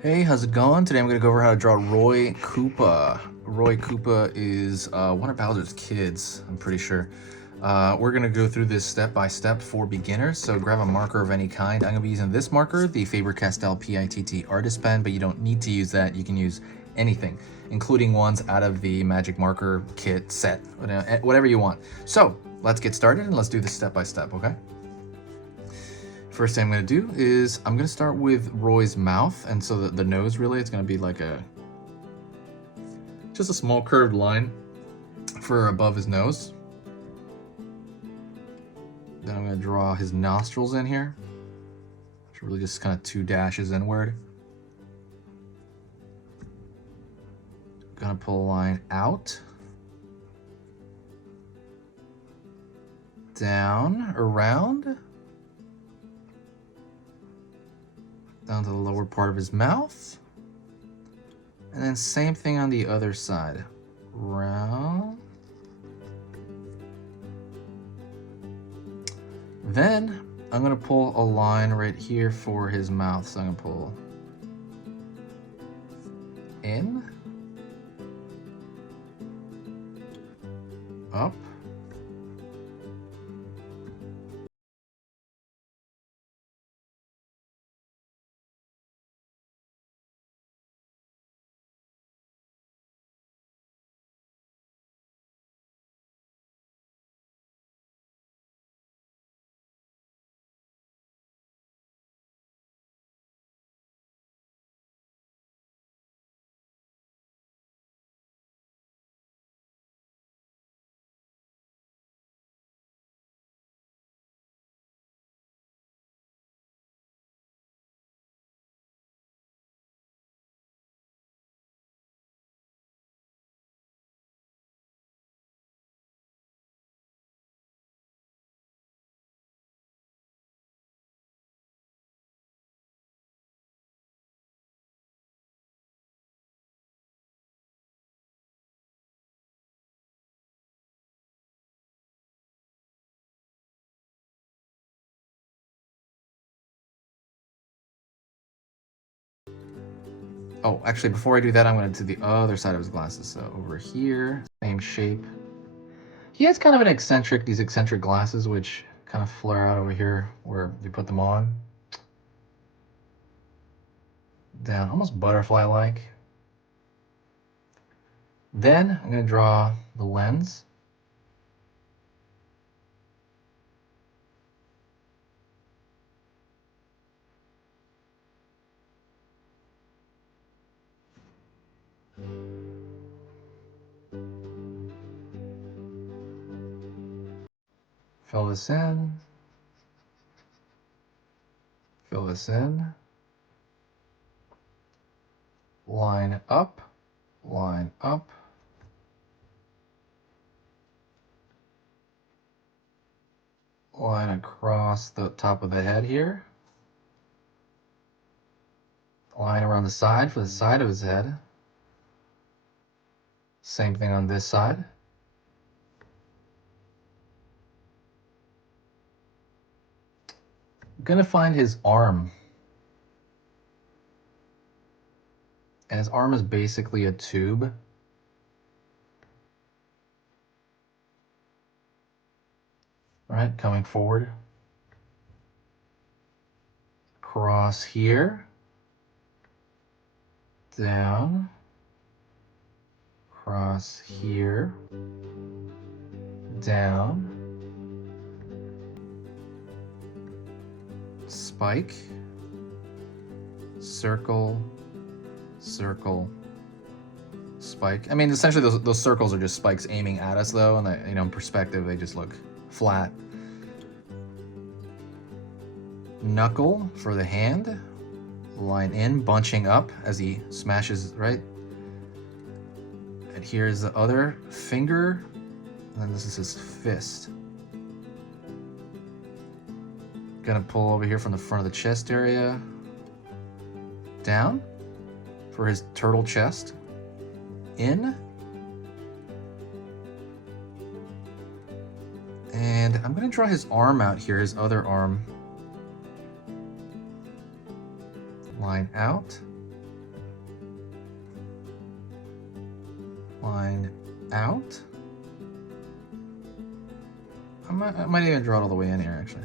Hey, how's it going? Today I'm going to go over how to draw Roy Koopa. Roy Koopa is one of Bowser's kids, I'm pretty sure. We're going to go through this step by step for beginners, so grab a marker of any kind. I'm going to be using this marker, the Faber-Castell PITT Artist Pen, but you don't need to use that. You can use anything, including ones out of the Magic Marker kit set, whatever you want. So let's get started and let's do this step by step, okay? First thing I'm going to do is I'm going to start with Roy's mouth, and so the nose really, it's going to be like just a small curved line for above his nose. Then I'm going to draw his nostrils in here, which are really just kind of two dashes inward. Going to pull a line out, down, around, down to the lower part of his mouth, and then same thing on the other side. Round. Then I'm gonna pull a line right here for his mouth. So I'm gonna pull in, up, oh, actually, before I do that, I'm going to do the other side of his glasses. So over here, same shape. He has kind of these eccentric glasses, which kind of flare out over here where we put them on. Down, almost butterfly-like. Then I'm going to draw the lens. Fill this in. Fill this in. Line up. Line up. Line across the top of the head here. Line around the side for the side of his head. Same thing on this side. I'm gonna find his arm. And his arm is basically a tube. Right, coming forward. Cross here. Down. Cross here. Down. Spike. Circle. Circle. Spike. I mean, essentially those circles are just spikes aiming at us though, and in perspective they just look flat. Knuckle for the hand. Line in, bunching up as he smashes, right? And here's the other finger, and then this is his fist. Gonna pull over here from the front of the chest area. Down for his turtle chest. In. And I'm gonna draw his arm out here, his other arm. Line out, line out. I might even draw it all the way in here, actually.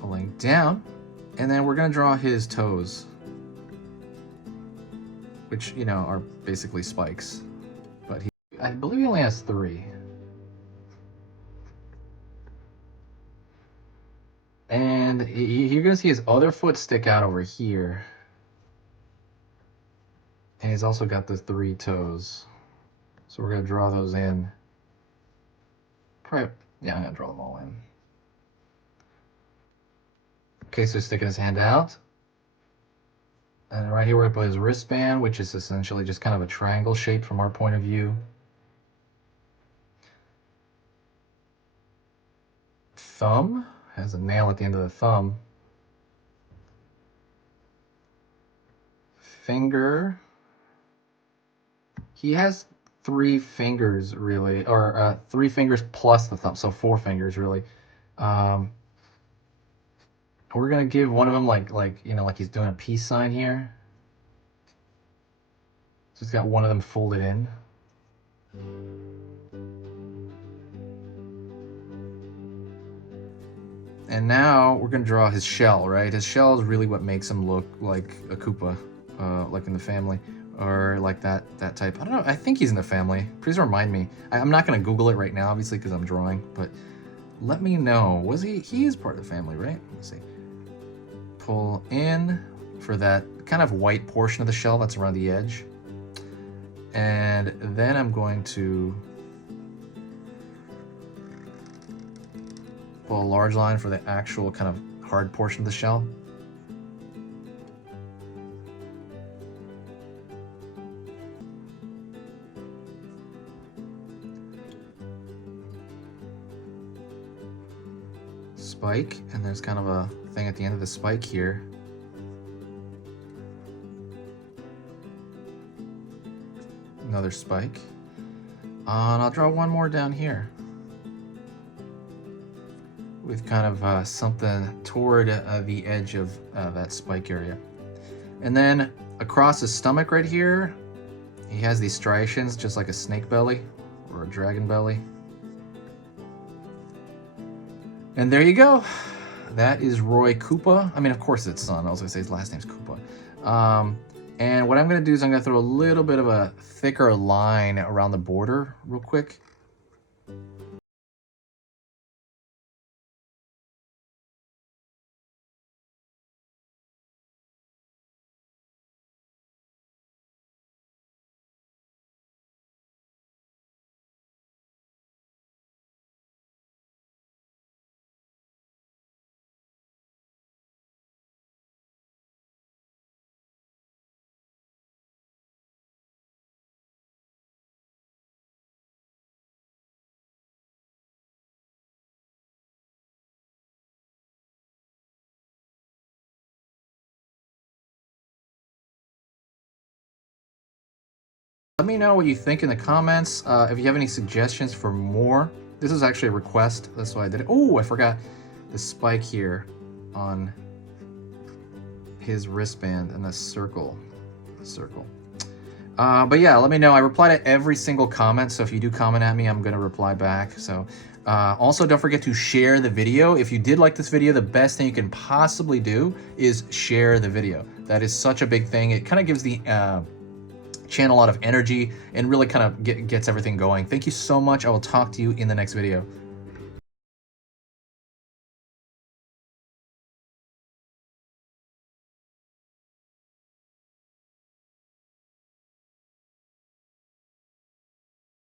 Pulling down, and then we're gonna draw his toes, which, you know, are basically spikes, but I believe he only has 3. And you're gonna see his other foot stick out over here, and he's also got the 3 toes, so we're gonna draw those in. Probably, yeah, I'm gonna draw them all in. Okay, so sticking his hand out. And right here we're gonna put his wristband, which is essentially just kind of a triangle shape from our point of view. Thumb, has a nail at the end of the thumb. Finger. He has 3 fingers really, or 3 fingers plus the thumb, so 4 fingers really. We're gonna give one of them like you know, like he's doing a peace sign here. So he's got one of them folded in. And now we're gonna draw his shell, right? His shell is really what makes him look like a Koopa, like in the family, or like that type. I don't know. I think he's in the family. Please remind me. I'm not gonna Google it right now, obviously, because I'm drawing. But let me know. Was he? He is part of the family, right? Let's see. Pull in for that kind of white portion of the shell that's around the edge, and then I'm going to pull a large line for the actual kind of hard portion of the shell. Spike, and there's kind of a thing at the end of the spike here. Another spike. And I'll draw one more down here with kind of something toward the edge of that spike area. And then across his stomach right here, he has these striations just like a snake belly or a dragon belly. And there you go. That is Roy Koopa. I mean, of course it's son. I was gonna say his last name's Koopa. And what I'm gonna do is I'm gonna throw a little bit of a thicker line around the border real quick. Let me know what you think in the comments. If you have any suggestions for more. This is actually a request. That's why I did it. Oh, I forgot the spike here on his wristband and the circle. But yeah, let me know. I reply to every single comment, so if you do comment at me, I'm going to reply back. So also, don't forget to share the video. If you did like this video, the best thing you can possibly do is share the video. That is such a big thing. It kind of gives the channel a lot of energy and really kind of gets everything going. Thank you so much. I will talk to you in the next video.